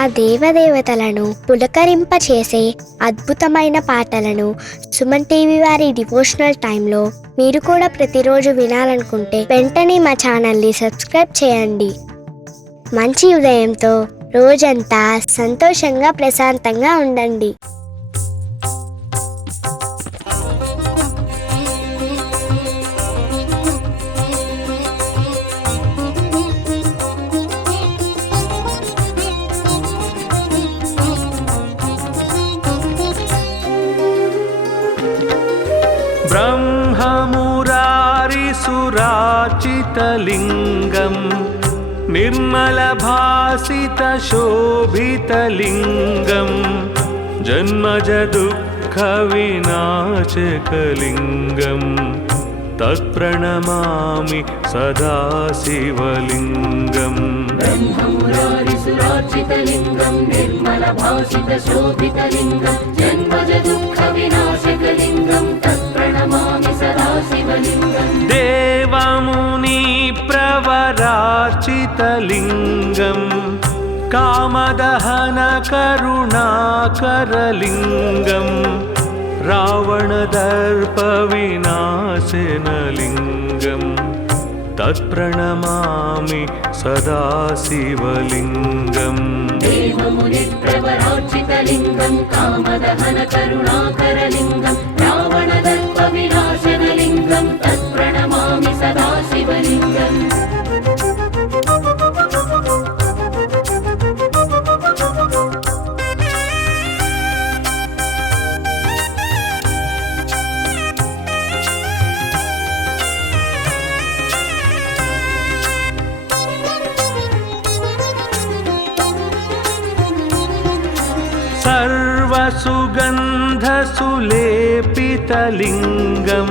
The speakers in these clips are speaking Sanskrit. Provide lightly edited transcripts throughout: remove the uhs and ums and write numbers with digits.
ఆ దేవదేవతలను పులకరింపచేసే అద్భుతమైన పాటలను సుమన్ టీవీ వారి డివోషనల్ టైంలో మీరు కూడా ప్రతిరోజు వినాలనుకుంటే వెంటనే మా ఛానల్ని సబ్స్క్రైబ్ చేయండి. మంచి ఉదయంతో రోజంతా సంతోషంగా ప్రశాంతంగా ఉండండి. ब्रह्ममुरारिसुराचितलिङ्गं निर्मलभासितशोभितलिङ्गं जन्मजदुःखविनाशकलिङ्गं तत्प्रणमामि सदा शिवलिङ्गम्. ब्रह्ममुरारिसुराचितलिङ्गं निर्मलभासितशोभितलिङ्गं जन्मजदुःखविनाशकलिङ्गं तत्प्रणमामि सदा शिवलिङ्गम्. देवमुनिप्रवराचितलिङ्गं कामदहनकरुणाकरलिङ्गं रावणदर्पविनाशनलिङ्गं तत्प्रणमामि सदा शिवलिङ्गम्. देवमुनिप्रवराचितलिङ्गं कामदहनकरुणाकरलिङ्गं रावणदर्पविनाशनलिङ्गं तत्प्रणमामि सदा शिवलिङ्गम्. सर्वसुगन्धसुलेपितलिङ्गं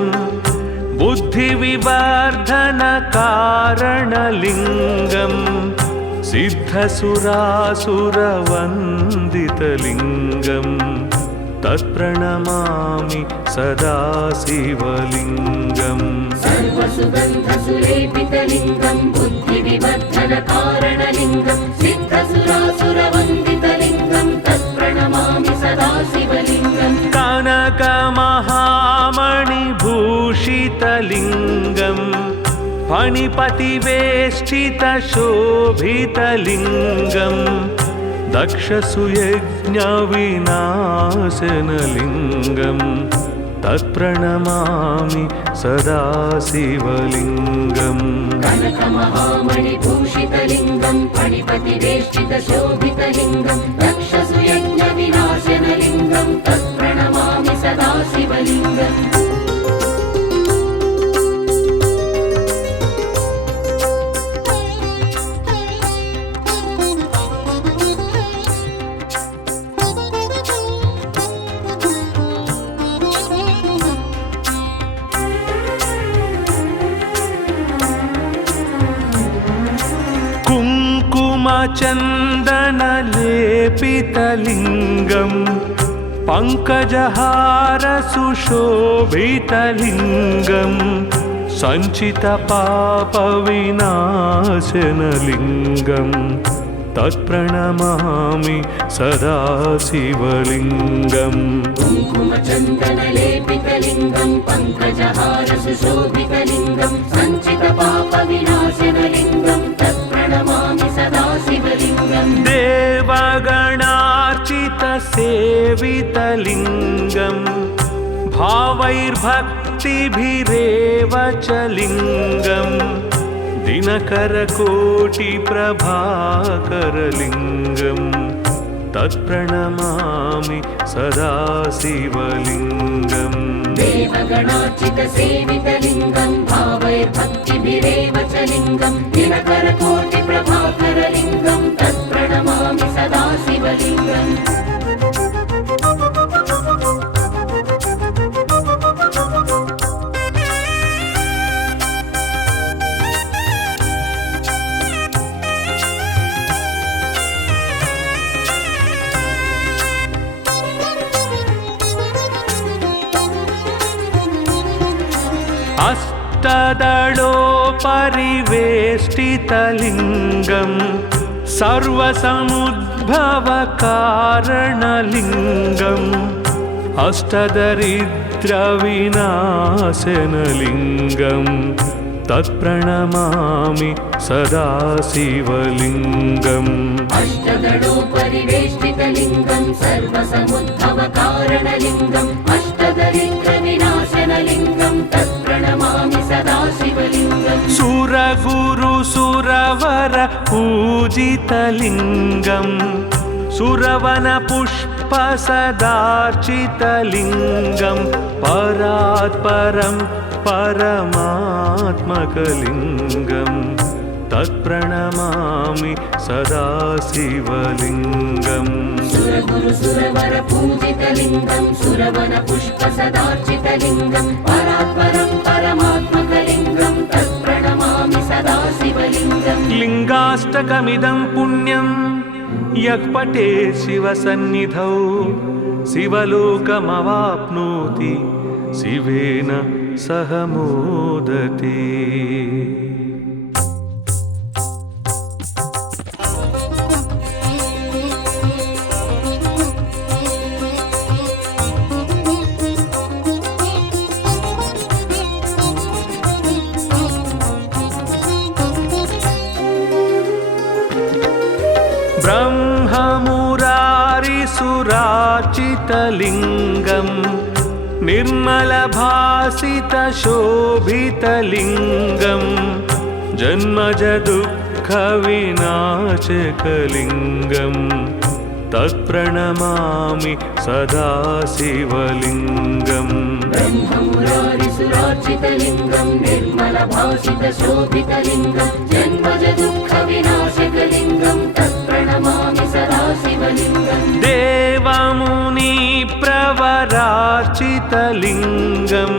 बुद्धिविवर्धनकारणलिङ्गं सिद्धसुरासुरवन्दितलिङ्गं तत्प्रणमामि सदा शिवलिङ्गम्. सर्वसुगन्धसुलेपितलिङ्गं बुद्धिविवर्धनकारणलिङ्गं सिद्धसुरासुरवन्दितलिङ्गं तत्प्रणमामि सदा शिवलिङ्गम्. कनकमहामणिभूषितलिङ्गं फणिपतिवेष्टितशोभितलिङ्गं दक्षसुयज्ञविनाशनलिङ्गं तत्प्रणमामि सदा शिवलिङ्गम्. कनकमहामणिभूषितलिङ्गं फणिपतिवेष्टितशोभितलिङ्गं दक्षसुयज्ञविनाशनलिङ्गं तत्प्रणमामि सदा शिवलिङ्गम्. कुङ्कुमचन्दनलेपितलिङ्गं पङ्कजहारसुशोभितलिङ्गं सञ्चितपापविनाशनलिङ्गं तत्प्रणमामि सदा शिवलिङ्गम्. कुङ्कुमचन्दनलेपितलिङ्गं पङ्कजहारसुशोभितलिङ्गं सञ्चितपापविनाशनलिङ्गं तत्प्रणमामि सदा शिवलिङ्गम्. देवगणार्चितसेवितलिङ्गं भावैर्भक्तिभिरेव च लिङ्गं दिनकरकोटिप्रभाकरलिङ्गं तत्प्रणमामि सदा शिवलिङ्गम्. देवगणार्चितसेवितलिङ्गं भावैर्भक्तिभिरेव च लिङ्गं दिनकरकोटिप्रभाकरलिङ्गं तत्प्रणमामि सदा शिवलिङ्गम्. अष्टदलोपरिवेष्टितलिङ्गं सर्वसमुद्र उद्भवकारणलिङ्गम् अष्टदरिद्रविनाशनलिङ्गं तत्प्रणमामि सदा शिवलिङ्गम् अष्टदलोपरिवेष्टितलिङ्गं सर्वसमुद्भवकारणलिङ्गम् अष्टदरिद्रविनाशनलिङ्गं तत्प्रणमामि सदा शिवलिङ्गम् सुरगुरुसुरवर पूजितलिङ्गम् सुरवनपुष्पसदार्चितलिङ्गं परात्परं परमात्मकलिङ्गं तत्प्रणमामि सदा शिवलिङ्गम् सुरगुरुसुरवर पूजितलिङ्गं सुरवनपुष्पसदार्चितलिङ्गं परात्परं परमात्मकलिङ्गं तत्प्रणमामि सदा शिवलिङ्गम् लिङ्गाष्टकमिदं पुण्यं यः पठेत् शिवसन्निधौ शिवलोकमवाप्नोति शिवेन सह मोदते। ब्रह्ममुरारिसुरार्चितलिङ्गं निर्मलभासितशोभितलिङ्गं जन्मजदुःखविनाशकलिङ्गं तत्प्रणमामि सदा शिवलिङ्गम् ब्रह्ममुरारिसुरार्चितलिङ्गं निर्मलभासितशोभितलिङ्गं जन्मजदुःखविनाशकलिङ्गं तत्प्रणमामि सदा शिवलिङ्गम् देवमुनिप्रवरार्चितलिङ्गं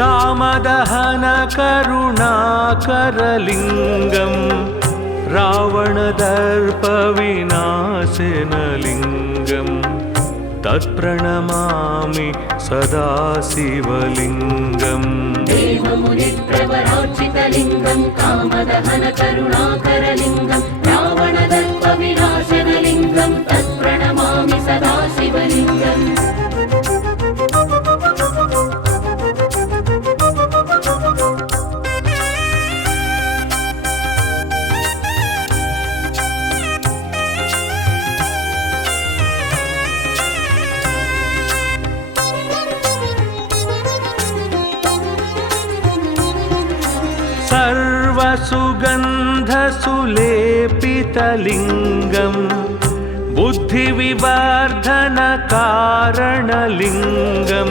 कामदहनकरुणाकरलिङ्गं रावणदर्पविनाशनलिङ्गं तत्प्रणमामि सदा शिवलिङ्गम् देवमुनिप्रवरार्चितलिङ्गं कामदहनकरुणाकरलिङ्गं रावणदर्पविनाशनलिङ्गं तत्प्रणमामि सदा शिवलिङ्गम् सर्वसुगन्धसुलेपितलिङ्गं बुद्धिविवर्धनकारणलिङ्गं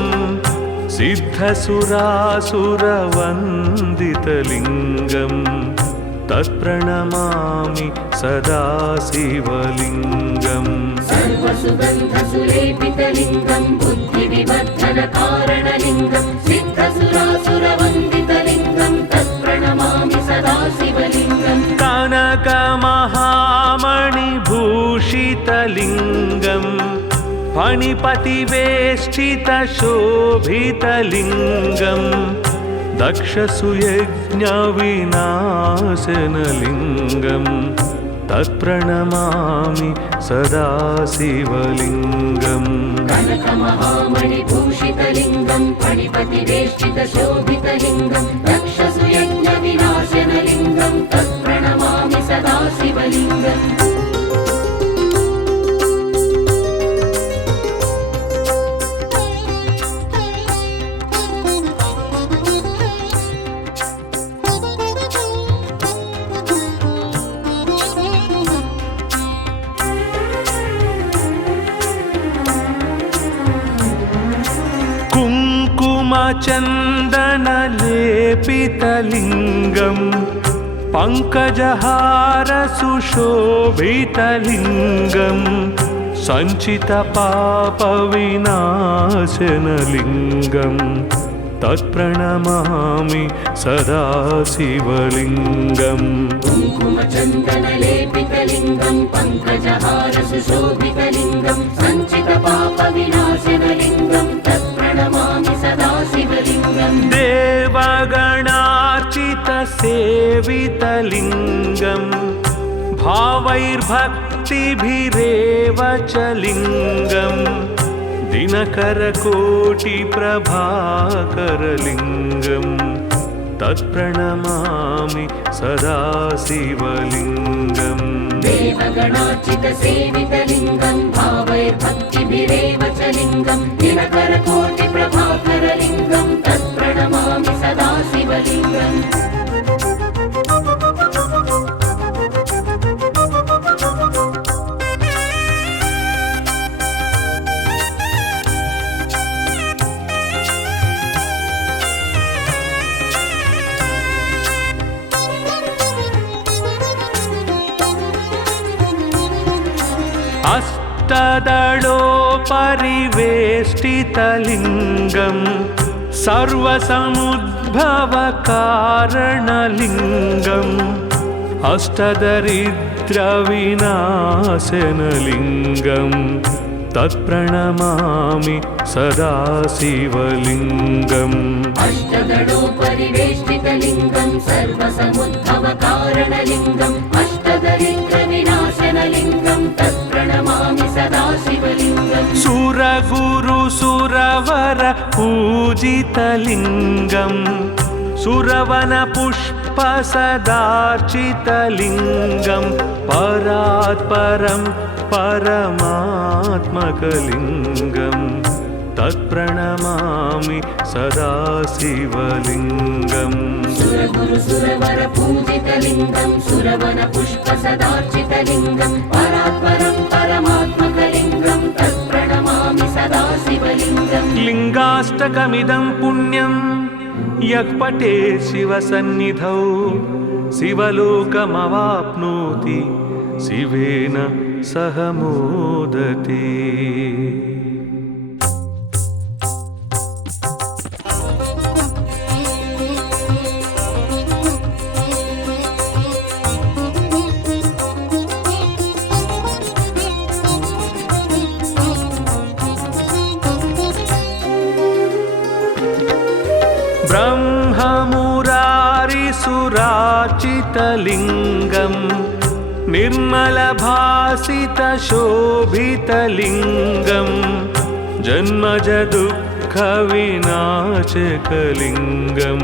सिद्धसुरासुरवन्दितलिङ्गं तत्प्रणमामि सदा शिवलिङ्गम् सर्वसुगन्धसुलेपितलिङ्गं बुद्धिविवर्धनकारणलिङ्गं सिद्धसुरासुरवन्दितलिङ्गं तत्प्रणमामि सदा शिवलिङ्गम् कनकमहामणिभूषितलिङ्गं फणिपतिवेष्टितशोभितलिङ्गं दक्षसुयज्ञविनाशनलिङ्गं तत्प्रणमामि सदा शिवलिङ्गम् कनकमहामणिभूषितलिङ्गं फणिपतिवेष्टितशोभितलिङ्गं दक्षसुयज्ञविनाशनलिङ्गं तत्प्रणमामि सदा शिवलिङ्गम् कुङ्कुमचन्दनलेपितलिङ्गं पङ्कजहारसुशोभितलिङ्गं सञ्चितपापविनाशनलिङ्गं तत्प्रणमामि सदा शिवलिङ्गम् कुङ्कुमचन्दनलेपितलिङ्गं पङ्कजहारसुशोभितलिङ्गं सञ्चितपापविनाशनलिङ्गं तत्प्रणमामि सदा शिवलिङ्गम् देवगणार्चितसेवितलिङ्गं भाव भावैर्भक्तिभिरेव च लिङ्गं दिनकरकोटिप्रभाकरलिङ्गं तत्प्रणमामि सदा शिवलिङ्गम् देवगणार्चितसेवितलिङ्गं भावैर्भक्तिभिरेव च लिङ्गं दिनकरकोटिप्रभाकरलिङ्गं तत्प्रणमामि सदा शिवलिङ्गम् अष्टदलोपरिवेष्टितलिङ्गं सर्वसमुद्भवकारणलिङ्गम् अष्टदरिद्रविनाशनलिङ्गं तत्प्रणमामि सदा शिवलिङ्गम् अष्टदलोपरिवेष्टितलिङ्गं सर्वसमुद्भवकारणलिङ्गम् अष्टदरिद्रविनाशनलिङ्गं तत्प्रणमामि सदा शिवलिङ्गम् सुरगुरुसुरवर पूजितलिङ्गं सुरवनपुष्पसदार्चितलिङ्गं परात्परं परमात्मकलिङ्गं तत्प्रणमामि सदा शिवलिङ्गम् सुरगुरुसुरवर पूजितलिङ्गं सुरवनपुष्पसदार्चितलिङ्गं परात्परं परमात्मकलिङ्गं तत्प्रणमामि सदा शिवलिङ्गम् लिङ्गाष्टकमिदं पुण्यं यः पठेत् शिवसन्निधौ शिवलोकमवाप्नोति शिवेन सह मोदते। ब्रह्ममुरारिसुरार्चितलिङ्गं निर्मलभासितशोभितलिङ्गं जन्मजदुःखविनाशकलिङ्गं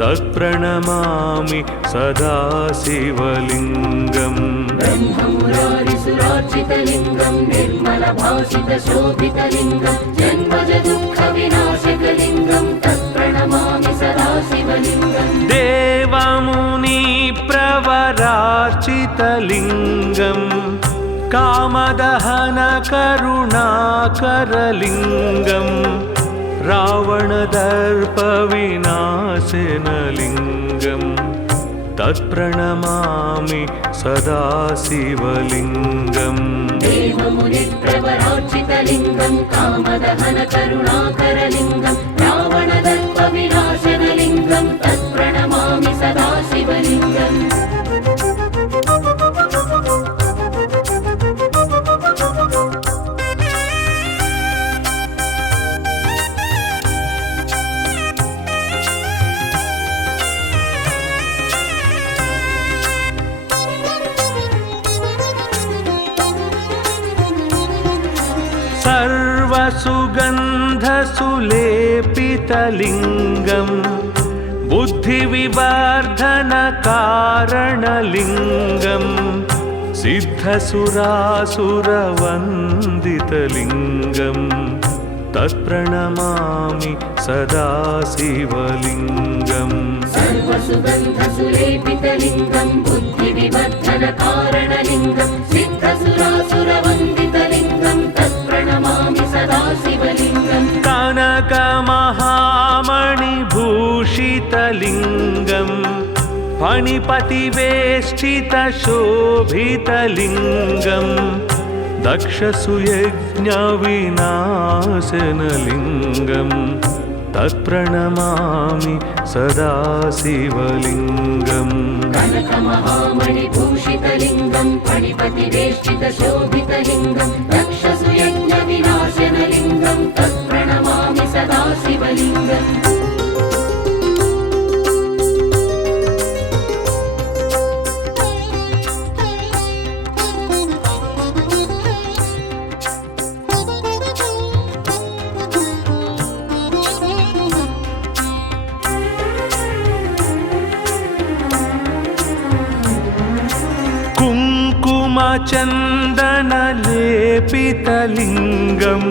तत्प्रणमामि सदा शिवलिङ्गम् ब्रह्ममुरारिसुरार्चितलिङ्गं निर्मलभासितशोभितलिङ्गं जन्मजदुःखविनाशकलिङ्गं तत्प्रणमामि सदा शिवलिङ्गम् देवमुनिप्रवरार्चितलिङ्गं कामदहनकरुणाकरलिङ्गं रावणदर्पविनाशनलिङ्गं तत्प्रणमामि सदा शिवलिङ्गम् देवमुनिप्रवरार्चितलिङ्गं कामदहनकरुणाकरलिङ्गं रावणदर्पविनाशनलिङ्गं तत्प्रणमामि सदा शिवलिङ्गम् सर्वसुगन्धसुलेपितलिङ्गं बुद्धिविवर्धनकारणलिङ्गं सिद्धसुरासुरवन्दितलिङ्गं तत्प्रणमामि सदा शिवलिङ्गम् सर्वसुगन्धसुलेपितलिङ्गं बुद्धिविवर्धनकारणलिङ्गं सिद्धसुरासुरवन्दितलिङ्गं तत्प्रणमामि सदा शिवलिङ्गम् कनकमहामणिभूषितलिङ्गं फणिपतिवेष्टितशोभितलिङ्गं दक्षसुयज्ञविनाशनलिङ्गं तत्प्रणमामि सदा शिवलिङ्गम् कनकमहामणिभूषितलिङ्गं फणिपतिवेष्टितशोभितलिङ्गं दक्षसुयज्ञविनाशनलिङ्गं तत्प्रणमामि सदा शिवलिङ्गम् कुङ्कुमचन्दनलेपितलिङ्गं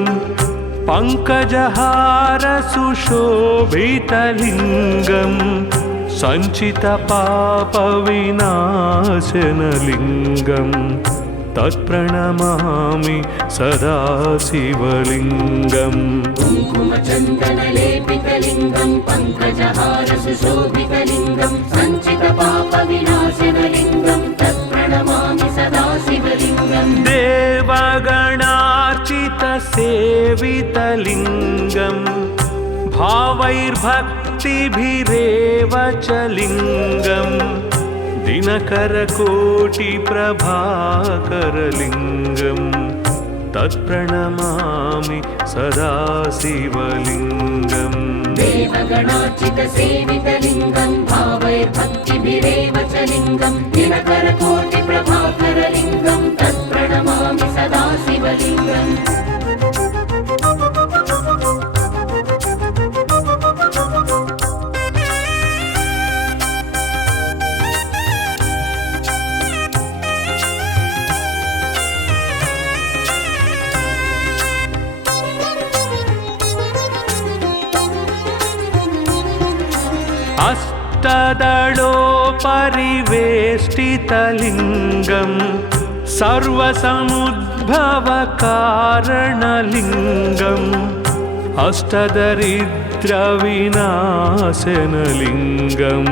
पङ्कजहारसुशोभितलिङ्गं सञ्चितपापविनाशनलिङ्गं तत्प्रणमामि सदा शिवलिङ्गम् कुङ्कुमचन्दनलेपितलिङ्गं पङ्कजहारसुशोभितलिङ्गं सञ्चितपापविनाशनलिङ्गं तत्प्रणमामि सदा शिवलिङ्गम् देवगणार्चितसेवितलिङ्गं भावैर्भक्तिभिरेव च लिङ्गं दिनकरकोटिप्रभाकरलिङ्गं तत्प्रणमामि सदा शिवलिङ्गम् देवगणार्चितसेवितलिङ्गं भावैर्भक्तिभिरेव च लिङ्गं दिनकरकोटिप्रभाकरलिङ्गं तत्प्रणमामि सदा शिवलिङ्गम् अष्टदलोपरिवेष्टितलिङ्गं सर्वसमुद्भवकारणलिङ्गम् अष्टदरिद्रविनाशनलिङ्गं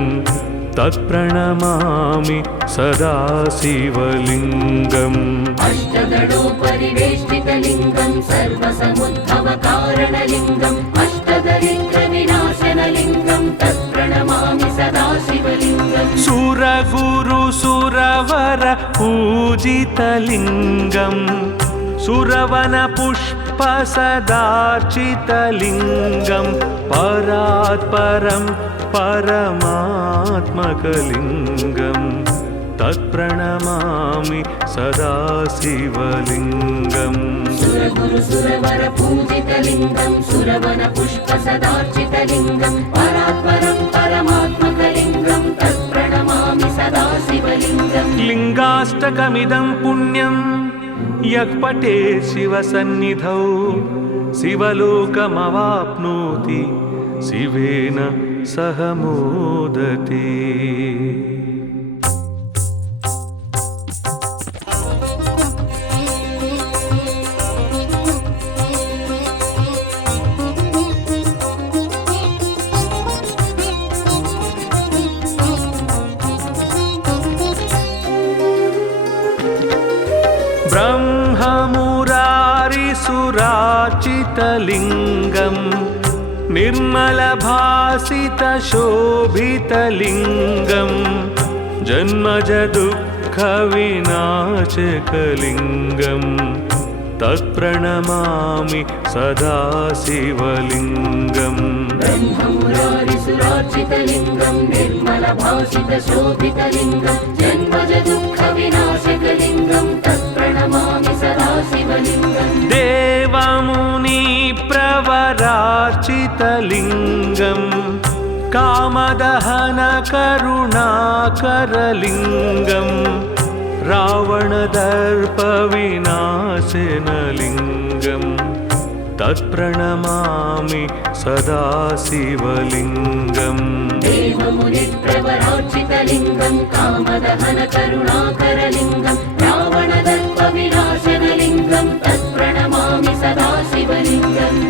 तत्प्रणमामि सदा शिवलिङ्गम् अष्टदलोपरिवेष्टितलिङ्गं सर्वसमुद्भवकारणलिङ्गम् अष्टदरिद्रविनाशनलिङ्गं तत्प्रणमामि सदा शिवलिङ्गम् सुरगुरुसुरवर पूजितलिङ्गं सुरवनपुष्पसदार्चितलिङ्गं परात्परं परमात्मकलिङ्गं तत्प्रणमामि सदा शिवलिङ्गम् सुरगुरुसुरवर पूजितलिङ्गं सुरवनपुष्पसदार्चितलिङ्गं परात्परं परमात्मकलिङ्गं तत्प्रणमामि सदा शिवलिङ्गम् लिङ्गाष्टकमिदं पुण्यं यः पठेत् शिवसन्निधौ शिवलोकमवाप्नोति शिवेन सह मोदते। ब्रह्ममुरारिसुरार्चितलिङ्गं निर्मलभासितशोभितलिङ्गं जन्मजदुःखविनाशकलिङ्गं तत्प्रणमामि सदा शिवलिङ्गम् ब्रह्ममुरारिसुरार्चितलिङ्गं निर्मलभासितशोभितलिङ्गं जन्मजदुःखविनाशकलिङ्गं तत्प्रणमामि सदा शिवलिङ्गम् देवमुनिप्रवरार्चितलिङ्गं कामदहनकरुणाकरलिङ्गं रावणदर्पविनाशनलिङ्गं तत्प्रणमामि सदा शिवलिङ्गम् देवमुनिप्रवरार्चितलिङ्गं कामदहनकरुणाकरलिङ्गं रावणदर्पविनाशनलिङ्गं तत्प्रणमामि सदा शिवलिङ्गम्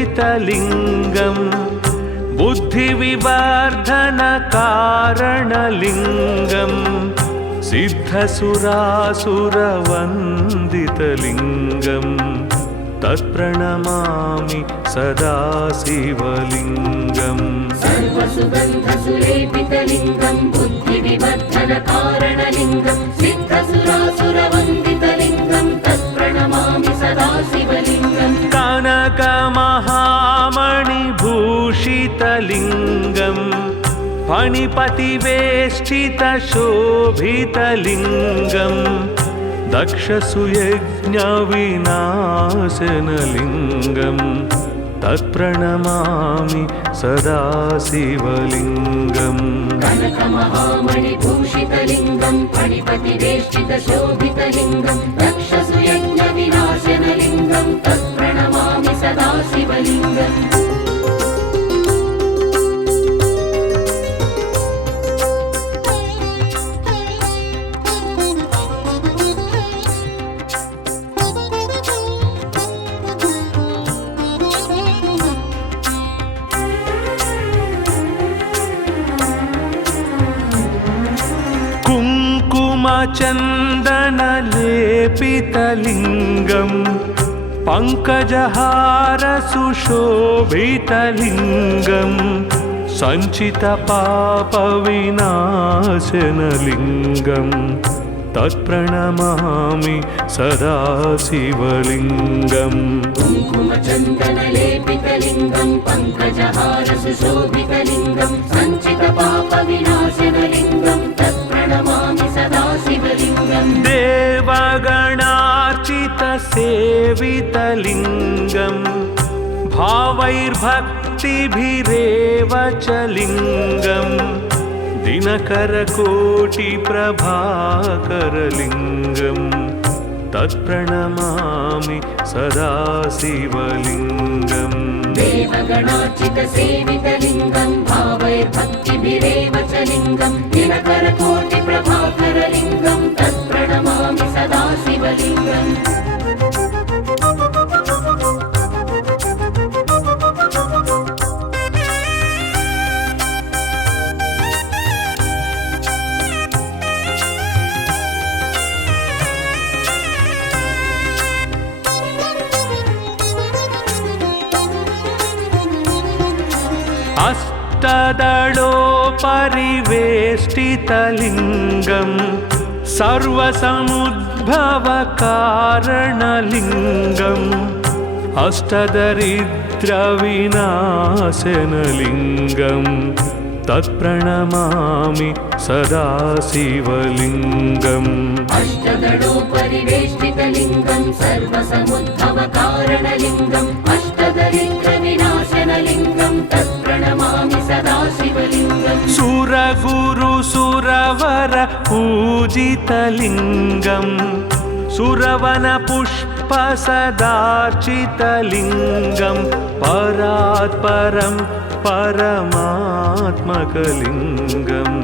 सर्वसुगन्धसुलेपितलिङ्गं बुद्धिविवर्धनकारणलिङ्गं सिद्धसुरासुरवन्दितलिङ्गं तत्प्रणमामि सदा शिवलिङ्गम् सर्वसुगन्धसुलेपितलिङ्गं बुद्धिविवर्धनकारणलिङ्गं सिद्धसुरासुरवन्दितलिङ्गं तत्प्रणमामि सदा शिवलिङ्गम् कनक महामणिभूषितलिङ्गम् फणिपतिवेष्टितशोभितलिङ्गम् दक्षसुयज्ञविनाशनलिङ्गम् तत्प्रणमामि सदा शिवलिङ्गम् कनकमहामणिभूषितलिङ्गम् फणिपतिवेष्टितशोभितलिङ्गम् दक्षसुयज्ञविनाशनलिङ्गम् तत्प्रणमामि सदा शिवलिङ्गम् कुङ्कुमचन्दनलेपितलिङ्गम् पङ्कजहारसुशोभितलिङ्गम् सञ्चितपापविनाशनलिङ्गम् तत्प्रणमामि सदा शिवलिङ्गम् कुङ्कुमचन्दनलेपितलिङ्गम् पङ्कजहारसुशोभितलिङ्गम् सञ्चितपापविनाशनलिङ्गम् तत्प्रणमामि सदा शिवलिङ्गम् देवगणार्चितसेवितलिङ्गम् भावैर्भक्तिभिरेव च लिङ्गम् दिनकरकोटिप्रभाकरलिङ्गम् तत्प्रणमामि सदा शिवलिङ्गम् देवगणार्चितसेवितलिङ्गम् भावैर्भक्तिभिरेव च लिङ्गम् दिनकरकोटिप्रभाकरलिङ्गम् तत्प्रणमामि सदा शिवलिङ्गम् अष्टदलोपरिवेष्टितलिङ्गम् सर्वसमुद्भवकारणलिङ्गम् अष्टदरिद्रविनाशनलिङ्गम् तत्प्रणमामि सदा शिवलिङ्गम् अष्टदलोपरिवेष्टितलिङ्गम् सर्वसमुद्भवकारणलिङ्गम् अष्टदरिद्रविनाशनलिङ्गम् तत्प्रणमामि सदा शिवलिङ्गम् सुरगुरुसुरवर पूजितलिङ्गम् सुरवनपुष्पसदार्चितलिङ्गम् परात्परं परमात्मकलिङ्गम्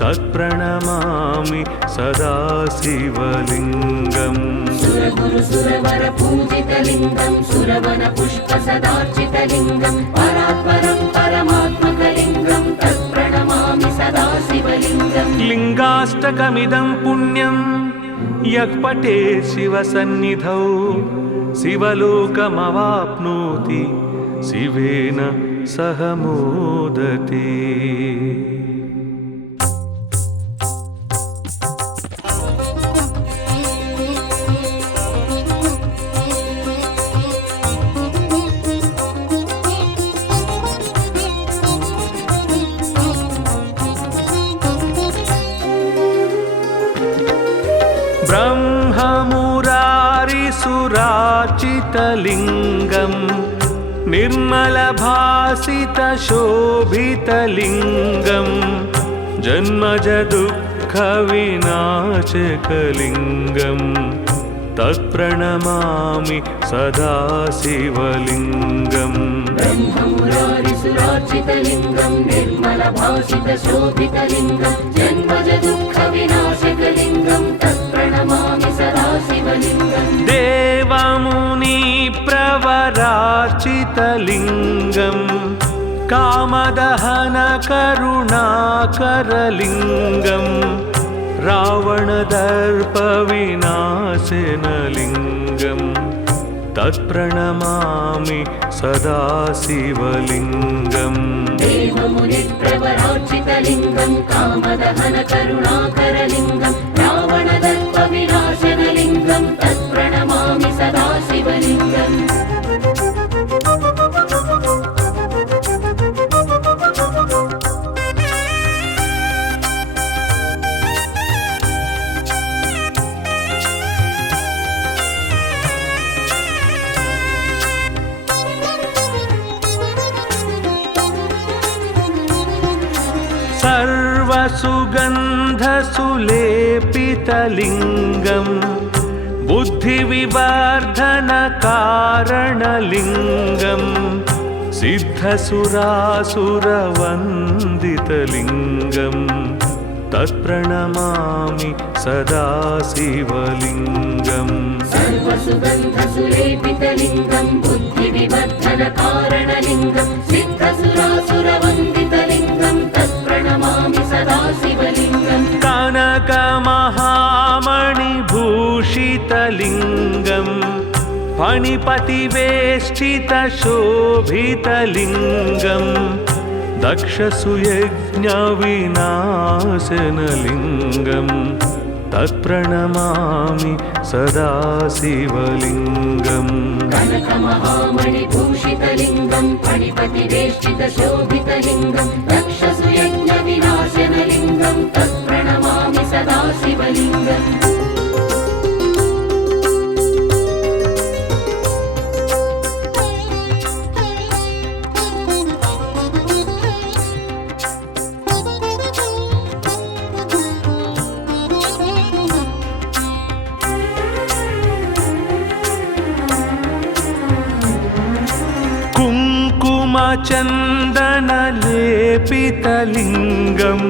तत्प्रणमामि सदा शिवलिङ्गम् सुरगुरुसुरवर पूजितलिङ्गम् सुरवनपुष्पसदार्चितलिङ्गम् परात्परं परमात्मकलिङ्गम् तत्प्रणमामि सदा शिवलिङ्गम् लिङ्गाष्टकमिदं पुण्यं यः पठेत् शिवसन्निधौ शिवलोकमवाप्नोति शिवेन सह मोदते। ब्रह्ममुरारिसुरार्चितलिङ्गम् निर्मलभासितशोभितलिङ्गम् जन्मजदुःखविनाशकलिङ्गम् तत्प्रणमामि सदा शिवलिङ्गम् ब्रह्ममुरारिसुरार्चितलिङ्गम् निर्मलभासितशोभितलिङ्गम् जन्मजदुःखविनाशकलिङ्गम् तत्प्रणमामि सदा शिवलिङ्गम् देवमुनिप्रवरार्चितलिङ्गम् कामदहनकरुणाकरलिङ्गम् रावणदर्पविनाशनलिङ्गम् तत्प्रणमामि सदा शिवलिङ्गम् देवमुनिप्रवरार्चितलिङ्गम् कामदहनकरुणाकरलिङ्गम् रावणदर्पविनाशनलिङ्गम् तत्प्रणमामि सदा शिवलिङ्गम् सर्वसुगन्धसुलेपितलिङ्गम् बुद्धिविवर्धनकारणलिङ्गम् सिद्धसुरासुरवन्दितलिङ्गम् तत्प्रणमामि सदा शिवलिङ्गम् सर्वसुगन्धसुलेपितलिङ्गं बुद्धिविवर्धनकारणलिङ्गं सिद्धसुरासुरवन्दितलिङ्गं तत्प्रणमामि सदा शिवलिङ्गम् कनकमहामणिभूषितलिङ्गम् फणिपतिवेष्टितशोभितलिङ्गम् दक्षसुयज्ञविनाशनलिङ्गम् तत्प्रणमामि सदा शिवलिङ्गम् कनकमहामणिभूषितलिङ्गं फणिपतिवेष्टितशोभितलिङ्गं दक्षसुयज्ञविनाशनलिङ्गं तत्प्रणमामि सदा शिवलिङ्गम् कुङ्कुमचन्दनलेपितलिङ्गम्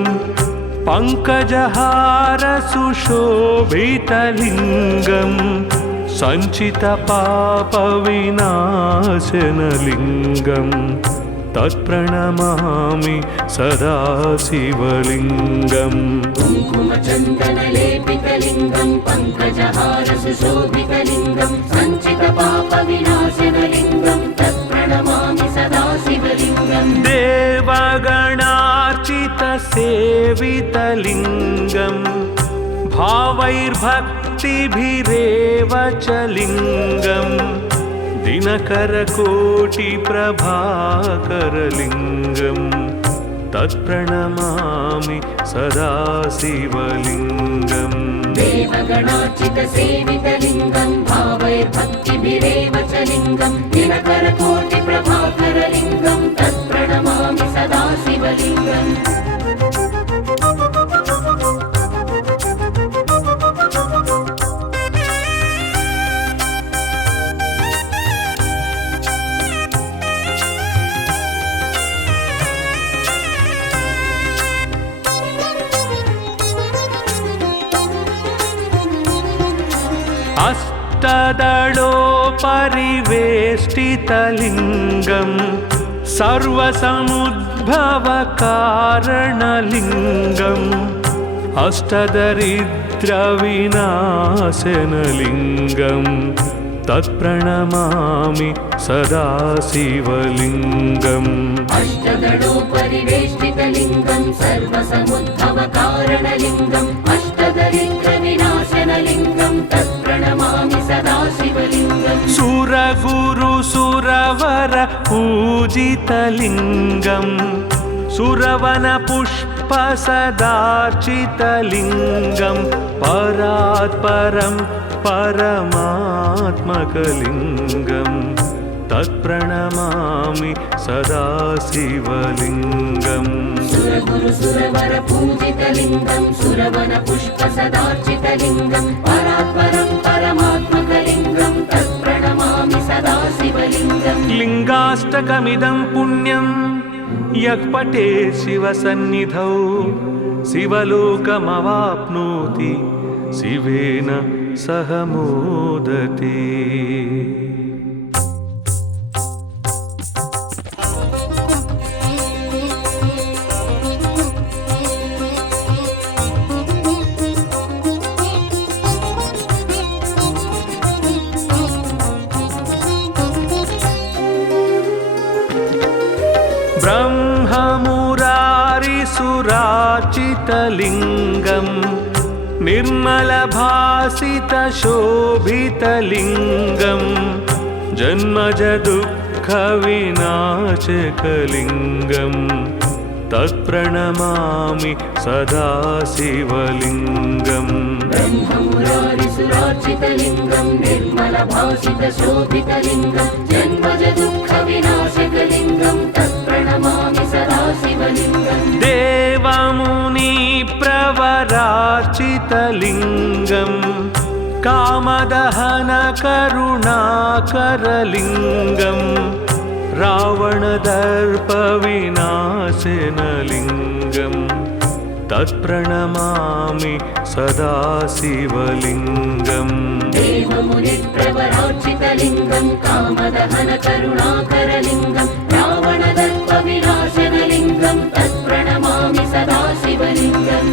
पङ्कजहारसुशोभितलिङ्गम् सञ्चितपापविनाशनलिङ्गम् तत्प्रणमामि सदा शिवलिङ्गम् कुङ्कुमचन्दनलेपितलिङ्गं पङ्कजहारसुशोभितलिङ्गं सञ्चितपापविनाशनलिङ्गं तत्प्रणमामि सदा शिवलिङ्गम् देवगणार्चितसेवितलिङ्गम् भावैर्भक्तिभिरेव च लिङ्गम् दिनकरकोटिप्रभाकरलिङ्गम् तत्प्रणमामि सदा शिवलिङ्गम् देवगणार्चितसेवितलिङ्गं भावैर्भक्तिभिरेव च लिङ्गं दिनकरकोटिप्रभाकरलिङ्गं तत्प्रणमामि सदा शिवलिङ्गम् अष्टदलोपरिवेष्टितलिङ्गम् सर्वसमुद्भवकारणलिङ्गम् अष्टदरिद्रविनाशनलिङ्गम् तत्प्रणमामि सदा शिवलिङ्गम् अष्टदलोपरिवेष्टितलिङ्गं सर्वसमुद्भवकारणलिङ्गम् अष्टदरिद्रविनाशनलिङ्गं तत्प्रणमामि सदा शिवलिङ्गम् सुरगुरुसुरवर पूजितलिङ्गम् सुरवनपुष्पसदार्चितलिङ्गम् परात्परं परमात्मकलिङ्गम् तत्प्रणमामि सदा शिवलिङ्गम् सुरगुरुसुरवर पूजितलिङ्गं सुरवनपुष्पसदार्चितलिङ्गं परात्परं परमात्मकलिङ्गं तत्प्रणमामि सदा शिवलिङ्गम् लिङ्गाष्टकमिदं पुण्यं यः पठेत् शिवसन्निधौ शिवलोकमवाप्नोति शिवेन सह मोदते। ब्रह्ममुरारिसुराचितलिङ्गम् निर्मलभासितशोभितलिङ्गम् जन्मजदुःखविनाशकलिङ्गम् तत्प्रणमामि सदा शिवलिङ्गम् ब्रह्ममुरारिसुरार्चितलिङ्गं निर्मलभासितशोभितलिङ्गं जन्मजदुःखविनाशकलिङ्गं तत्प्रणमामि सदा शिवलिङ्गम् देवमुनि शिवरार्चितलिङ्गं कामदहनकरुणाकरलिङ्गं रावणदर्पविनाशनलिङ्गं तत्प्रणमामि सदा शिवलिङ्गम् देवमुनिप्रवरार्चितलिङ्गं कामदहनकरुणाकरलिङ्गं रावणदर्पविनाशनलिङ्गं तत्प्रणमामि सदा शिवलिङ्गम्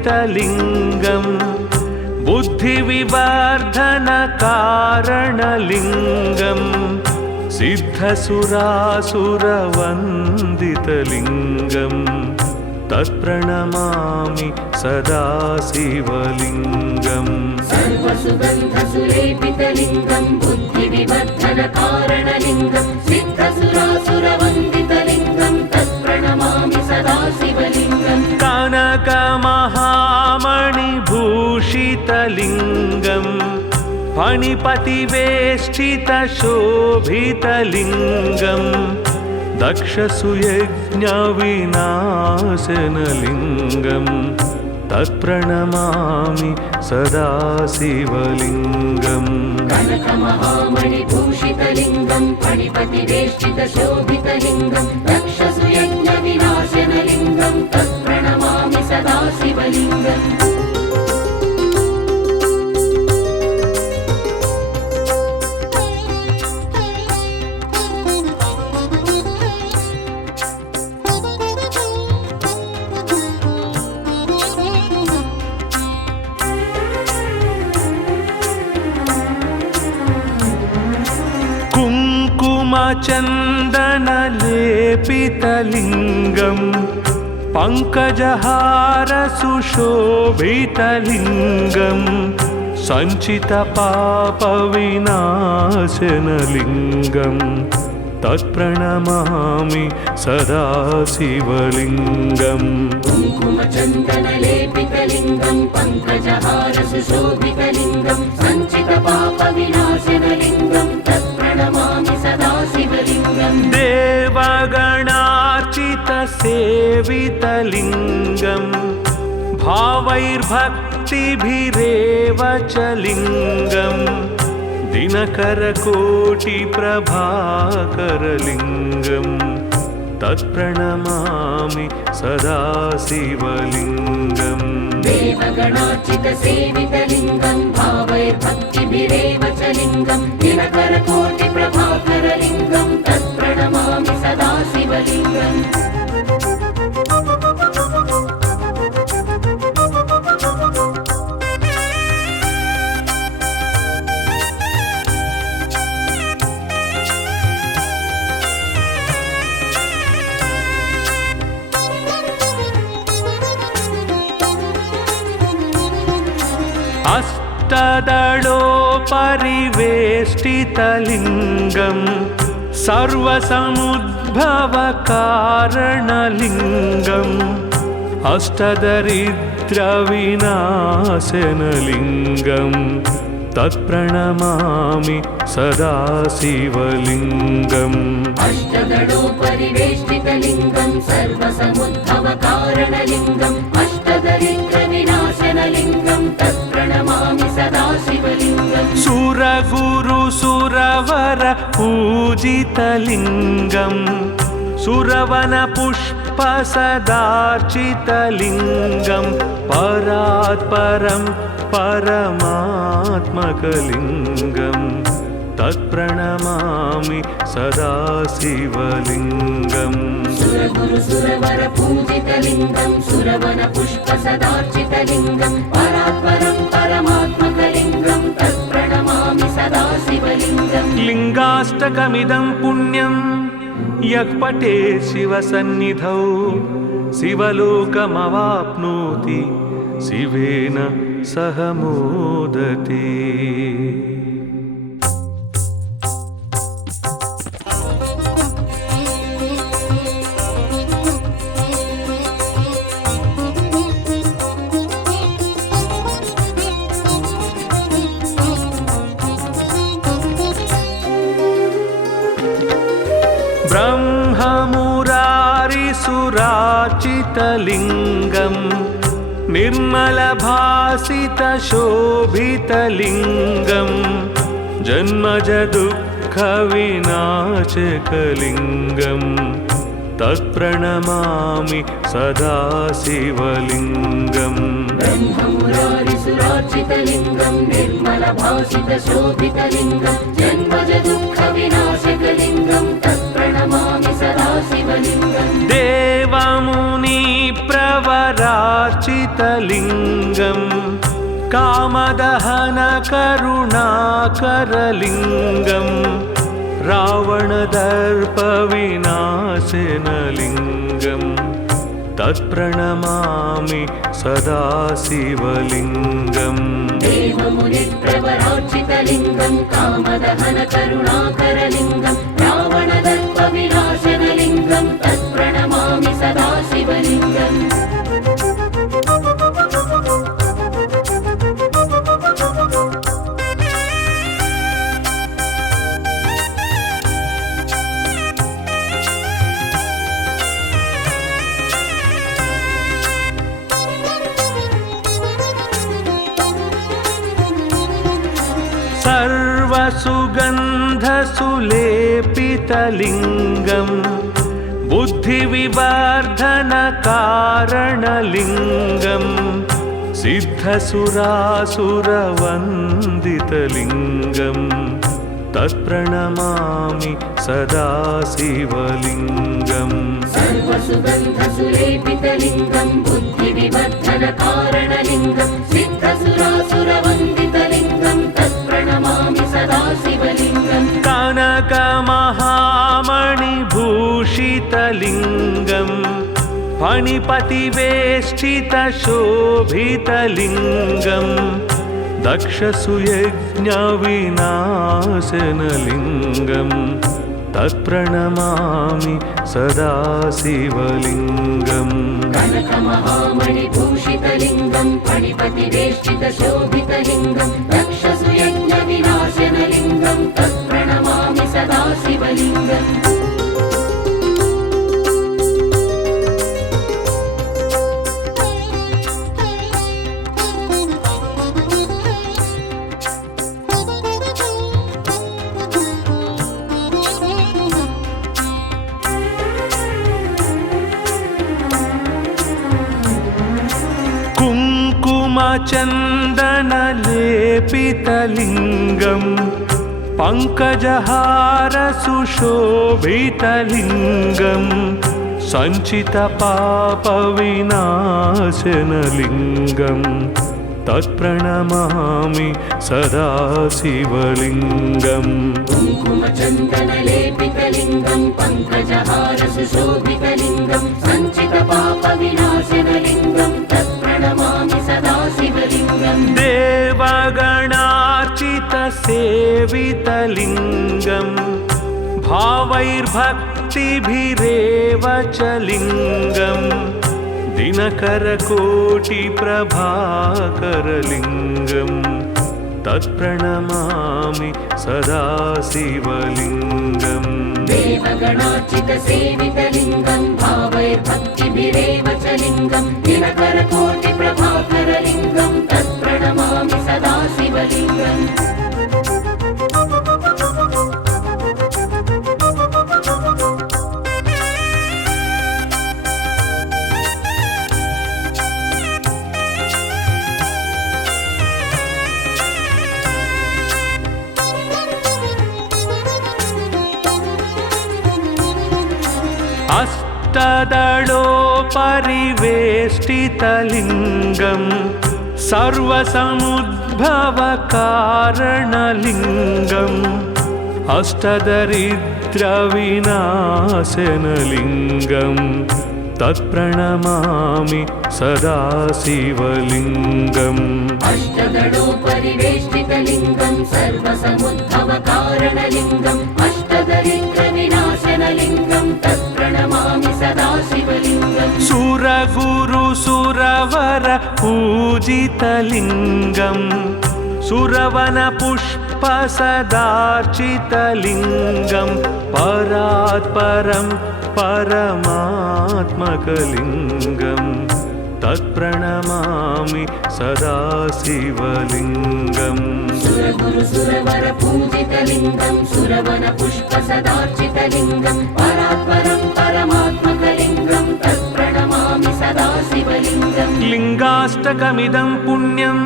सर्वसुगन्धसुलेपितलिङ्गं बुद्धिविवर्धनकारणलिङ्गं सिद्धसुरासुरवन्दितलिङ्गं तत्प्रणमामि सदा शिवलिङ्गम् सर्वसुगन्धसुलेपितलिङ्गं बुद्धिविवर्धनकारणलिङ्गं सिद्धसुरासुरवन्दितलिङ्गं तत्प्रणमामि सदा शिवलिङ्गम् कनकमहामणिभूषितलिङ्गं फणिपतिवेष्टितशोभितलिङ्गं दक्षसुयज्ञविनाशनलिङ्गं तत्प्रणमामि सदा शिवलिङ्गम् कनकमहामणिभूषितलिङ्गं फणिपतिवेष्टितशोभितलिङ्गं दक्षसुयज्ञविनाशनलिङ्गं तत्प्रणमामि सदा शिवलिङ्गम् कुङ्कुमचन्दनलेपितलिङ्गं पङ्कजहारसुशोभितलिङ्गं सञ्चितपापविनाशनलिङ्गं तत्प्रणमामि सदा शिवलिङ्गम् कुङ्कुमचन्दनलेपितलिङ्गं पङ्कजहारसुशोभितलिङ्गं सञ्चितपापविनाशनलिङ्गं तत्प्रणमामि सदा शिवलिङ्गम् देवगणार्चितसेवितलिङ्गं भावैर्भक्तिभिरेव च लिङ्गं दिनकरकोटिप्रभाकरलिङ्गं तत्प्रणमामि सदा शिवलिङ्गम् देवगणार्चितसेवितलिङ्गं भावैर्भक्तिभिरेव च लिङ्गं दिनकरकोटिप्रभाकरलिङ्गं तत्प्रणमामि सदा शिवलिङ्गम् अष्टदलोपरिवेष्टितलिङ्गं सर्वसमुद्भवकारणलिङ्गम् अष्टदरिद्रविनाशनलिङ्गं तत्प्रणमामि सदा शिवलिङ्गम् अष्टदलोपरिवेष्टितलिङ्गं सर्वसमुद्भवकारणलिङ्गम् अष्टदरिद्रविनाशनलिङ्गं तत्प्रणमामि सदा शिवलिङ्गम् सुरगुरुसुरवर पूजितलिङ्गं सुरवनपुष्पसदार्चितलिङ्गं परात्परं परमात्मकलिङ्गं तत्प्रणमामि सदा शिवलिङ्गम् सुरगुरुसुरवर पूजितलिङ्गं सुरवनपुष्पसदार्चितलिङ्गं परात्परं परमात्मकलिङ्गं तत्प्रणमामि सदा शिवलिङ्गम् लिङ्गाष्टकमिदं पुण्यं यः पठेत् शिवसन्निधौ शिवलोकमवाप्नोति शिवेन सह मोदते। भासितलिङ्गम् निर्मलभासितशोभितलिङ्गम् जन्मज दुःखविनाशकलिङ्गम् तत्प्रणमामि सदा शिवलिङ्गम् ब्रह्ममुरारिसुरार्चितलिङ्गं निर्मलभासितशोभितलिङ्गं जन्मज दुःखविनाशकलिङ्गं तत्प्रणमामि सदा शिवलिङ्गम् देवमुनिप्रवरार्चितलिङ्गम् कामदहनकरुणाकरलिङ्गम् रावणदर्पविनाशनलिङ्गम् तत्प्रणमामि सदा शिवलिङ्गम् देवमुनिप्रवरार्चितलिङ्गं कामदहनकरुणाकरलिङ्गं रावणदर्पविनाशनलिङ्गं तत्प्रणमामि सदा शिवलिङ्गम् सर्वसुगन्धसुलेपितलिङ्गम् बुद्धिविवर्धनकारणलिङ्गम् सिद्धसुरासुरवन्दितलिङ्गम् तत्प्रणमामि सदा शिवलिङ्गम् सर्वसुगन्धसुलेपितलिङ्गं बुद्धिविवर्धनकारणलिङ्गं सिद्धसुरासुरवन्दितलिङ्गं तत्प्रणमामि सदा शिवलिङ्गम् कनकमहामणिभूषितलिङ्गम् फणिपतिवेष्टितशोभितलिङ्गम् दक्षसुयज्ञविनाशनलिङ्गम् तत्प्रणमामि सदा शिवलिङ्गम् कनकमहामणिभूषितलिङ्गं फणिपतिवेष्टितशोभितलिङ्गं दक्षसुयज्ञविनाशनलिङ्गं तत्प्रणमामि सदा शिवलिङ्गम् कुङ्कुमचन्दनलेपितलिङ्गम् पङ्कजहारसुशोभितलिङ्गम् सञ्चितपापविनाशनलिङ्गम् तत्प्रणमामि सदा शिवलिङ्गम् कुङ्कुमचन्दनलेपितलिङ्गं पङ्कजहारसुशोभितलिङ्गं सञ्चितपापविनाशनलिङ्गं तत्प्रणमामि सदा शिवलिङ्गम् देवगणार्चितसेवितलिङ्गम् भावैर्भक्तिभिरेव च लिङ्गम् दिनकरकोटिप्रभाकरलिङ्गम् तत्प्रणमामि सदा शिवलिङ्गम् देवगणार्चितसेवितलिङ्गं भावैर्भक्तिभिरेव च लिङ्गं दिनकरकोटिप्रभाकरलिङ्गं तत्प्रणमामि सदा शिवलिङ्गम् अष्टदलोपरिवेष्टितलिङ्गम् सर्वसमुद्भवकारणलिङ्गम् अष्टदरिद्रविनाशनलिङ्गम् तत्प्रणमामि सदा शिवलिङ्गम् अष्टदलोपरिवेष्टितलिङ्गं सर्वसमुद्भवकारणलिङ्गम् अष्टदरिद्रविनाशनलिङ्गं तत्प्रणमामि सदा शिवलिङ्गम् सुरगुरुसुरवर पूजितलिङ्गम् सुरवनपुष्पसदार्चितलिङ्गम् परात् परं परमात्मकलिङ्गं तत्प्रणमामि सदा शिवलिङ्गम् सुरगुरु सुरवर पूजितलिङ्गं सुरवन पुष्प सदार्चितलिङ्गं परात्परं परमात्मकलिङ्गं तत्प्रणमामि सदा शिवलिङ्गम् लिङ्गाष्टकमिदं पुण्यं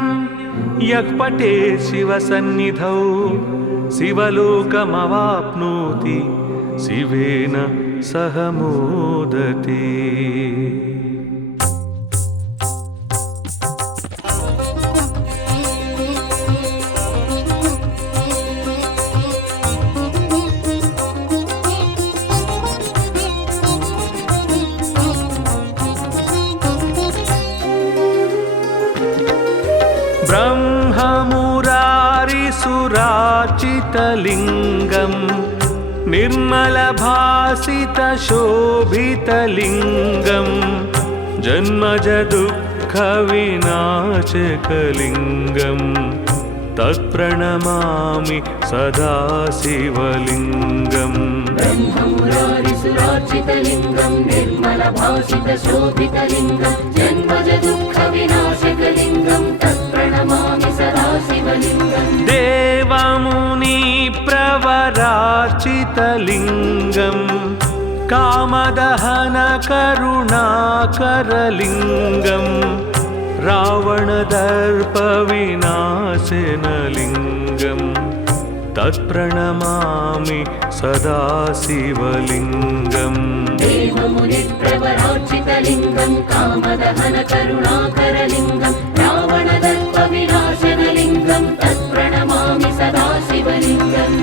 यः पठेत् शिवसन्निधौ शिवलोकमवाप्नोति शिवेन सह मोदते। ब्रह्ममुरारिसुराचितलिङ्गं निर्मलभासितशोभितलिङ्गं जन्मजदुःखविनाशकलिङ्गं तत्प्रणमामि सदा शिवलिङ्गम् ब्रह्ममुरारिसुरार्चितलिङ्गं निर्मलभासितशोभितलिङ्गं जन्मजदुःखविनाशकलिङ्गं तत्प्रणमामि सदा शिवलिङ्गम् देवमुनिप्रवरार्चितलिङ्गं कामदहनकरुणाकरलिङ्गं रावणदर्पविनाशनलिङ्गं तत्प्रणमामि सदा शिवलिङ्गम् देवमुनिप्रवरार्चितलिङ्गं कामदहनकरुणाकरलिङ्गं रावणदर्पविनाशनलिङ्गं तत्प्रणमामि सदा शिवलिङ्गम्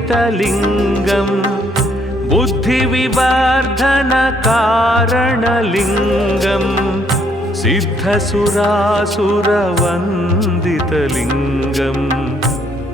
सर्वसुगन्धसुलेपितलिङ्गं बुद्धिविवर्धनकारणलिङ्गं सिद्धसुरासुरवन्दितलिङ्गं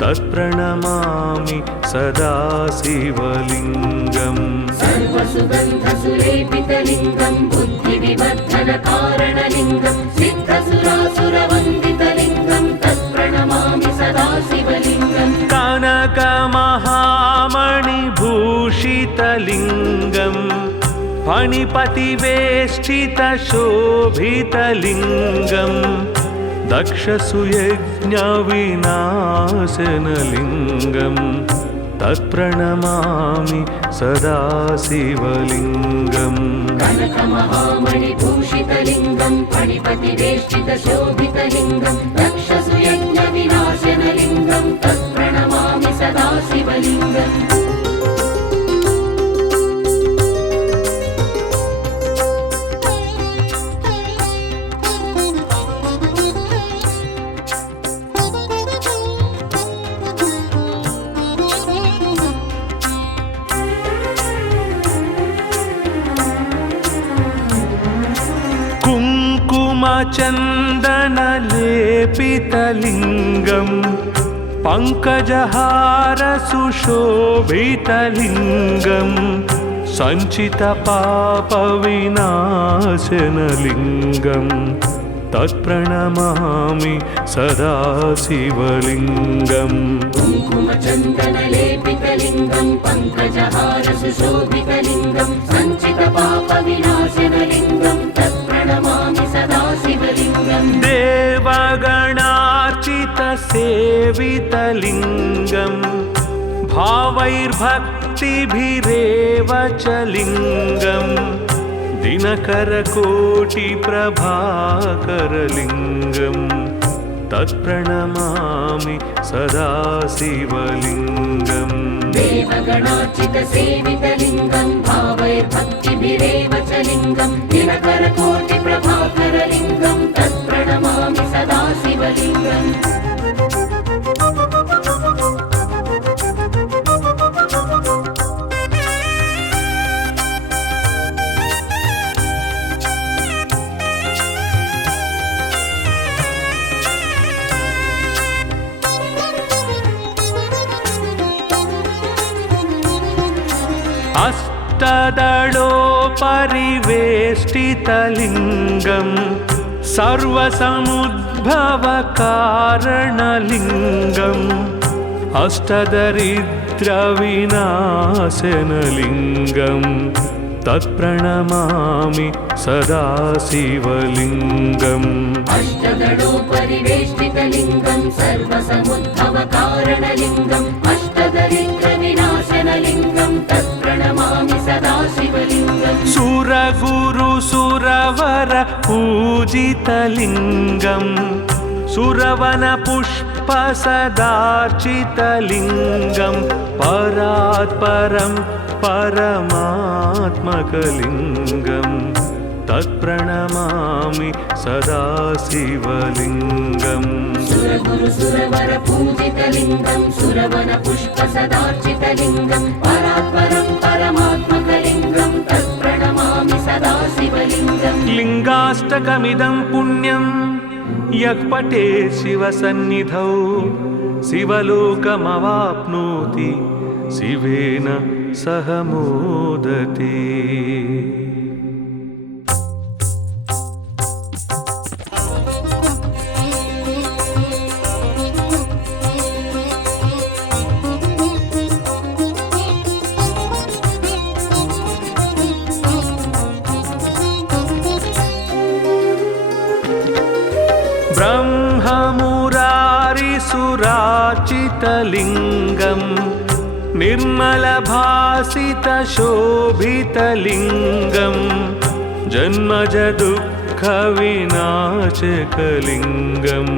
तत्प्रणमामि सदा शिवलिङ्गम् सर्वसुगन्धसुलेपितलिङ्गं बुद्धिविवर्धनकारणलिङ्गं सिद्धसुरासुरवन्दितलिङ्गं तत्प्रणमामि सदा शिवलिङ्गम् कनकमहामणिभूषितलिङ्गं फणिपतिवेष्टितशोभितलिङ्गं दक्षसुयज्ञविनाशनलिङ्गं तत्प्रणमामि सदा शिवलिङ्गम् कनकमहामणिभूषितलिङ्गं फणिपतिवेष्टितशोभितलिङ्गं दक्षसुयज्ञविनाशनलिङ्गं तत्प्रणमामि सदा शिवलिङ्गम् कुङ्कुमचन्दनलेपितलिङ्गं पङ्कजहारसुशोभितलिङ्गं सञ्चितपापविनाशनलिङ्गं तत्प्रणमामि सदा शिवलिङ्गम् कुङ्कुमचन्दनलेपितलिङ्गं पङ्कजहारसुशोभितलिङ्गं सञ्चितपापविनाशनलिङ्गं तत्प्रणमामि सदा शिवलिङ्गम् देवगणार्चितसेवितलिङ्गं भावैर्भक्तिभिरेव च लिङ्गं दिनकरकोटिप्रभाकरलिङ्गं तत्प्रणमामि सदा शिवलिङ्गम् देवगणार्चितसेवितलिङ्गं भावैर्भक्तिभिरेव च लिङ्गं दिनकरकोटिप्रभाकरलिङ्गं तत्प्रणमामि सदा शिवलिङ्गम् अष्टदलोपरिवेष्टितलिङ्गं सर्वसमुद्भवकारणलिङ्गम् अष्टदरिद्रविनाशनलिङ्गम् तत्प्रणमामि सदा शिवलिङ्गम् अष्टदलोपरिवेष्टितलिङ्गं सर्वसमुद्भवकारणलिङ्गम् अष्टदरिद्रविनाशनलिङ्गं तत्प्रणमामि सदा शिवलिङ्गम् सुरगुरुसुरवर पूजितलिङ्गम् सुरवनपुष्पसदार्चितलिङ्गं परात्परं परमात्मकलिङ्गं तत्प्रणमामि सदा शिवलिङ्गम् सुरगुरुसुरवर पूजितलिङ्गं सुरवनपुष्पसदार्चितलिङ्गं परात्परं परमात्मकलिङ्गं तत्प्रणमामि सदा शिवलिङ्गम् लिङ्गाष्टकमिदं पुण्यं यः पठेत् शिवसन्निधौ शिवलोकमवाप्नोति शिवेन सह मोदते। ब्रह्ममुरारिसुरार्चितलिङ्गं निर्मलभासितशोभितलिङ्गं जन्मजदुःखविनाशकलिङ्गं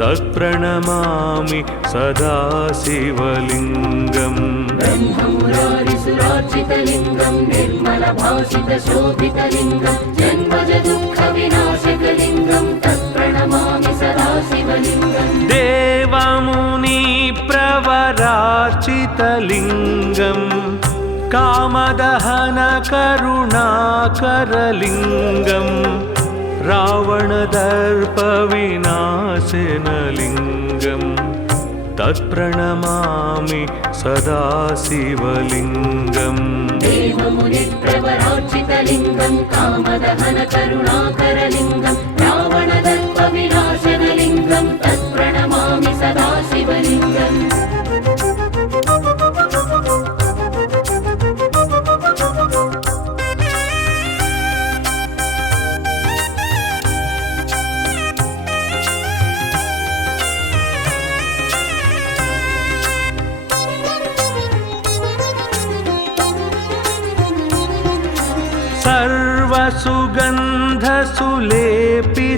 तत्प्रणमामि सदा शिवलिङ्गम् ब्रह्ममुरारिसुरार्चितलिङ्गं निर्मलभासितशोभितलिङ्गं जन्मजदुःखविनाशकलिङ्गं तत्प्रणमामि सदा शिवलिङ्गम् देवमुनिप्रवरार्चितलिङ्गं कामदहनकरुणाकरलिङ्गं रावणदर्पविनाशनलिङ्गं तत्प्रणमामि सदा शिवलिङ्गम् देवमुनिप्रवरार्चितलिङ्गं कामदहनकरुणाकरलिङ्गं रावणदर्पविनाशनलिङ्गं तत्प्रणमामि सदा शिवलिङ्गम्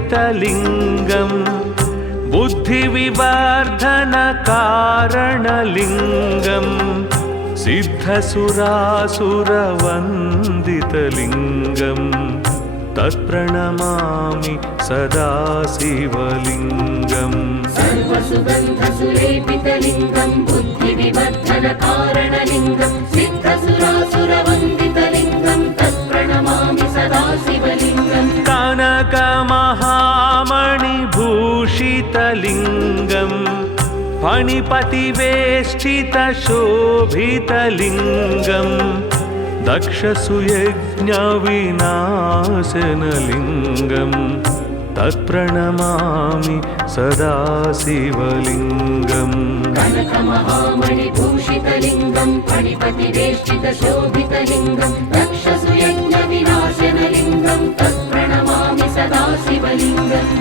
सर्वसुगन्धसुलेपितलिङ्गं बुद्धिविवर्धनकारणलिङ्गं सिद्धसुरासुरवन्दितलिङ्गं तत्प्रणमामि सदा शिवलिङ्गम् सर्वसुगन्धसुलेपितलिङ्गं बुद्धिविवर्धनकारणलिङ्गं सिद्धसुरासुरवन्दितलिङ्गं तत्प्रणमामि सदा शिवलिङ्गम् कनकमहामणिभूषितलिङ्गं फणिपतिवेष्टितशोभितलिङ्गं दक्षसुयज्ञविनाशनलिङ्गं तत्प्रणमामि सदा शिवलिङ्गम् कनकमहामणिभूषितलिङ्गं फणिपतिवेष्टितशोभितलिङ्गं दक्षसुयज्ञविनाशनलिङ्गं तत्प्रणमामि सदा शिवलिङ्गम्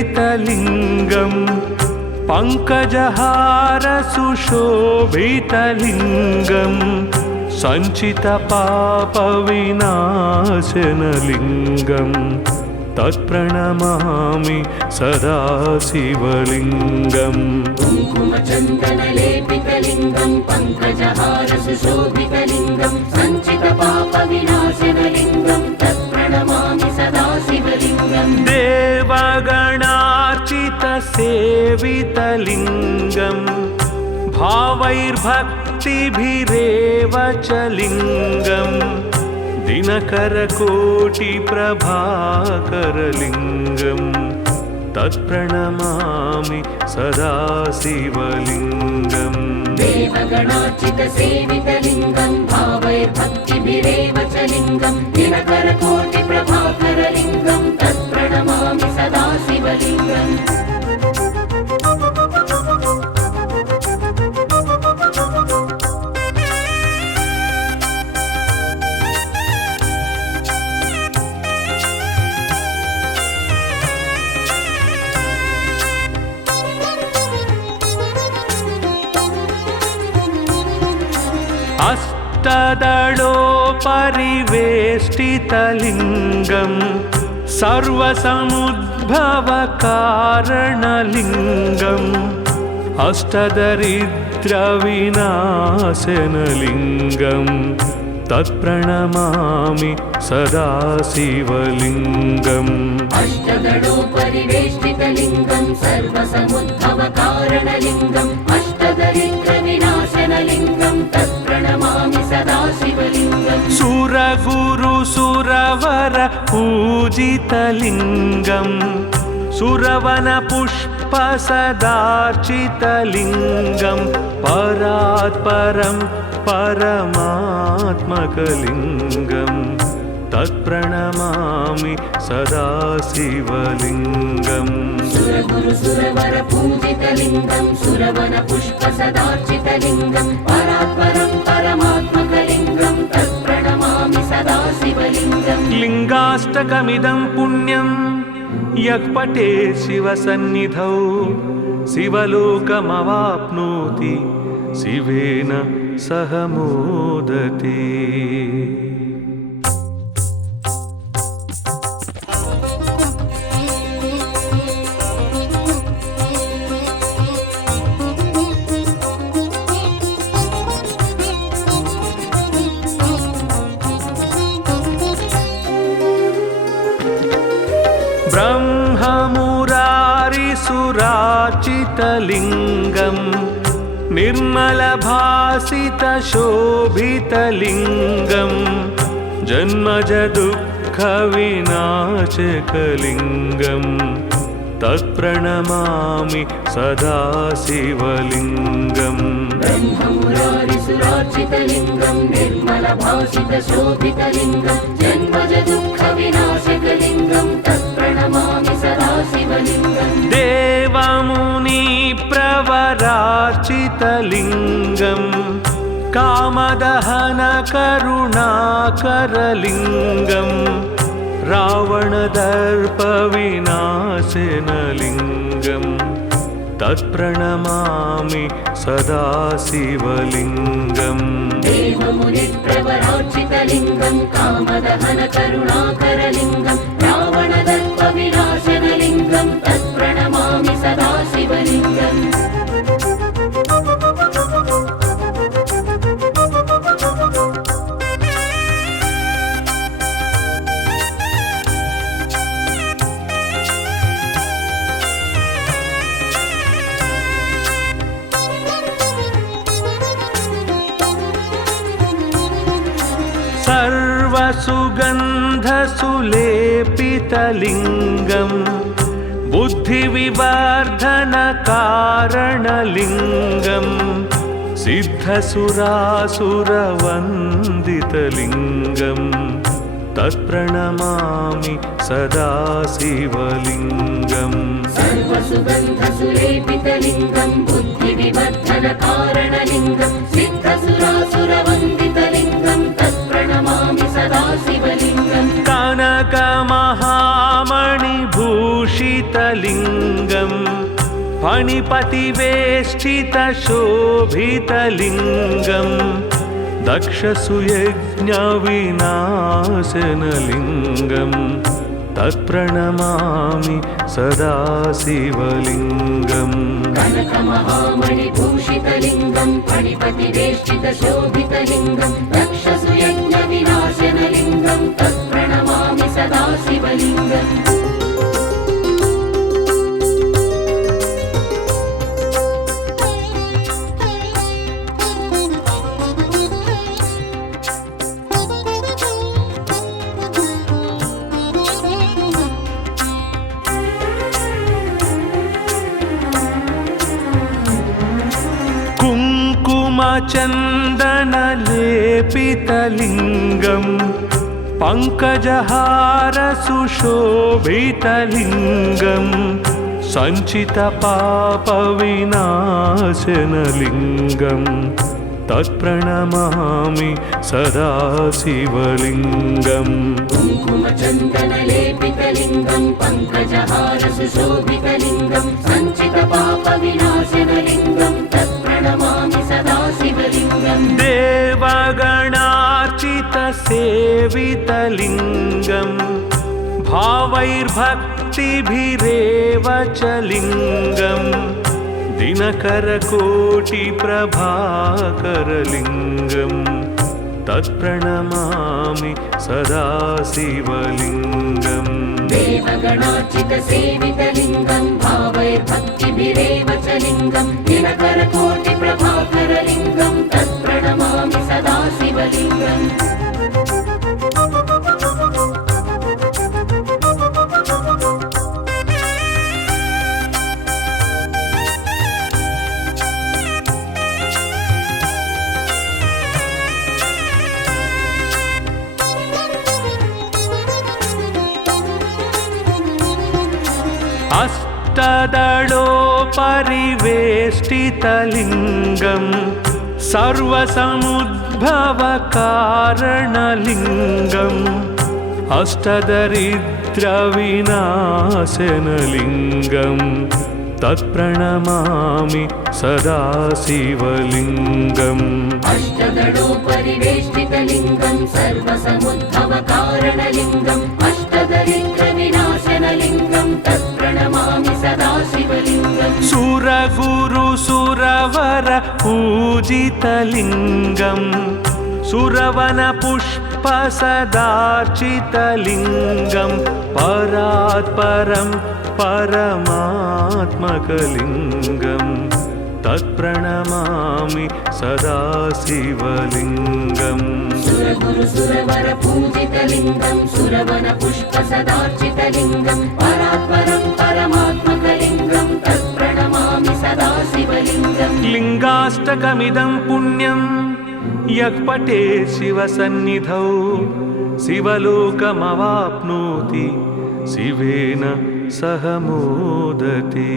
कुङ्कुमचन्दनलेपितलिङ्गं पङ्कजहारसुशोभितलिङ्गं सञ्चितपापविनाशनलिङ्गं तत्प्रणमामि सदा शिवलिङ्गम् कुङ्कुमचन्दनलेपितलिङ्गं पङ्कजहारसुशोभितलिङ्गं सञ्चितपापविनाशनलिङ्गं तत्प्रणमामि सदा शिवलिङ्गम् सेवितलिङ्गं भावैर्भक्तिभिरेव च लिङ्गं दिनकरकोटिप्रभाकरलिङ्गं तत्प्रणमामि सदा शिवलिङ्गम् देवगणार्चितसेवितलिङ्गं भावैर्भक्तिभिरेव च लिङ्गं दिनकरकोटिप्रभाकरलिङ्गं तत्प्रणमामि सदा शिवलिङ्गम् अष्टदलोपरिवेष्टितलिङ्गं सर्वसमुद्भवकारणलिङ्गम् अष्टदरिद्रविनाशनलिङ्गं तत्प्रणमामि सदा शिवलिङ्गम् अष्टदलोपरिवेष्टितलिङ्गं सर्वसमुद्भवकारणलिङ्गम् अष्टदरिद्रविनाशनलिङ्गं तत्प्रणमामि सदा शिवलिङ्गम् सुरगुरुसुरवर पूजितलिङ्गं सुरवनपुष्पसदार्चितलिङ्गं परात्परं परमात्मकलिङ्गं तत्प्रणमामि सदा शिवलिङ्गम् सुरगुरुसुरवर पूजितलिङ्गं सुरवनपुष्पसदार्चितलिङ्गं परात्परं परमात्मकलिङ्गं तत्प्रणमामि सदा शिवलिङ्गम् लिङ्गाष्टकमिदं पुण्यं यः पठेत् शिवसन्निधौ शिवलोकमवाप्नोति शिवेन सह मोदते। ब्रह्ममुरारिसुराचितलिङ्गं निर्मलभासितशोभितलिङ्गं जन्मजदुःखविनाशकलिङ्गं तत्प्रणमामि सदा शिवलिङ्गम् ब्रह्ममुरारिसुरार्चितलिङ्गं निर्मलभासितशोभितलिङ्गं जन्मजदुःखविनाशकलिङ्गं तत्प्रणमामि सदा शिवलिङ्गम् देवमुनिप्रवरार्चितलिङ्गं कामदहनकरुणाकरलिङ्गं रावणदर्पविनाशनलिङ्गं तत्प्रणमामि सदा शिवलिङ्गम् देवमुनिप्रवरार्चितलिङ्गं कामदहनकरुणाकरलिङ्गं रावणदर्पविनाशनलिङ्गं तत्प्रणमामि सदा शिवलिङ्गम् सर्वसुगन्धसुलेपितलिङ्गं बुद्धिविवर्धनकारणलिङ्गं सिद्धसुरासुरवन्दितलिङ्गं तत्प्रणमामि सदा शिवलिङ्गम् सर्वसुगन्धसुलेपितलिङ्गं बुद्धिविवर्धनकारणलिङ्गं सिद्धसुरासुरवन्दितलिङ्गं तत्प्रणमामि सदा शिवलिङ्गम् कनकमहामणिभूषितलिङ्गं फणिपतिवेष्टितशोभितलिङ्गं दक्षसुयज्ञविनाशनलिङ्गं तत्प्रणमामि सदा शिवलिङ्गम् कनकमहामणिभूषितलिङ्गं फणिपतिवेष्टितशोभितलिङ्गं दक्षसुयज्ञविनाशनलिङ्गं तत्प्रणमामि सदा शिवलिङ्गम् कुङ्कुमचन्दनलेपितलिङ्गं पङ्कजहारसुशोभितलिङ्गं सञ्चितपापविनाशनलिङ्गं तत्प्रणमामि सदा शिवलिङ्गम् कुङ्कुमचन्दनलेपितलिङ्गं पङ्कजहारसुशोभितलिङ्गं सञ्चितपापविनाशनलिङ्गं तत्प्रणमामि सदा शिवलिङ्गम् देवगणार्चितसेवितलिङ्गं भावैर्भक्तिभिरेव च लिङ्गं दिनकरकोटिप्रभाकरलिङ्गं तत्प्रणमामि सदा शिवलिङ्गम् देवगणार्चितसेवितलिङ्गं भावैर्भक्तिभिरेव च लिङ्गं दिनकरकोटिप्रभाकरलिङ्गं तत्प्रणमामि सदा शिवलिङ्गम् अष्टदलोपरिवेष्टितलिङ्गं सर्वसमुद्भवकारणलिङ्गम् अष्टदरिद्रविनाशनलिङ्गं तत्प्रणमामि सदा शिवलिङ्गम् अष्टदलोपरिवेष्टितलिङ्गं सर्वसमुद्भवकारणलिङ्गम् अष्टदरिद्रविनाशनलिङ्गं तत्प्रणमामि सदा शिवलिङ्गम् सुरगुरुसुरवर पूजितलिङ्गं सुरवनपुष्पसदार्चितलिङ्गं परात्परं परमात्मकलिङ्गं तत्प्रणमामि सदा शिवलिङ्गम् सुरगुरुसुरवर पूजितलिङ्गं सुरवनपुष्पसदार्चितलिङ्गं परात्परं परमात्मकलिङ्गं तत्प्रणमामि सदा शिवलिङ्गम् लिङ्गाष्टकमिदं पुण्यं यः पठेत् शिवसन्निधौ शिवलोकमवाप्नोति शिवेन सह मोदते।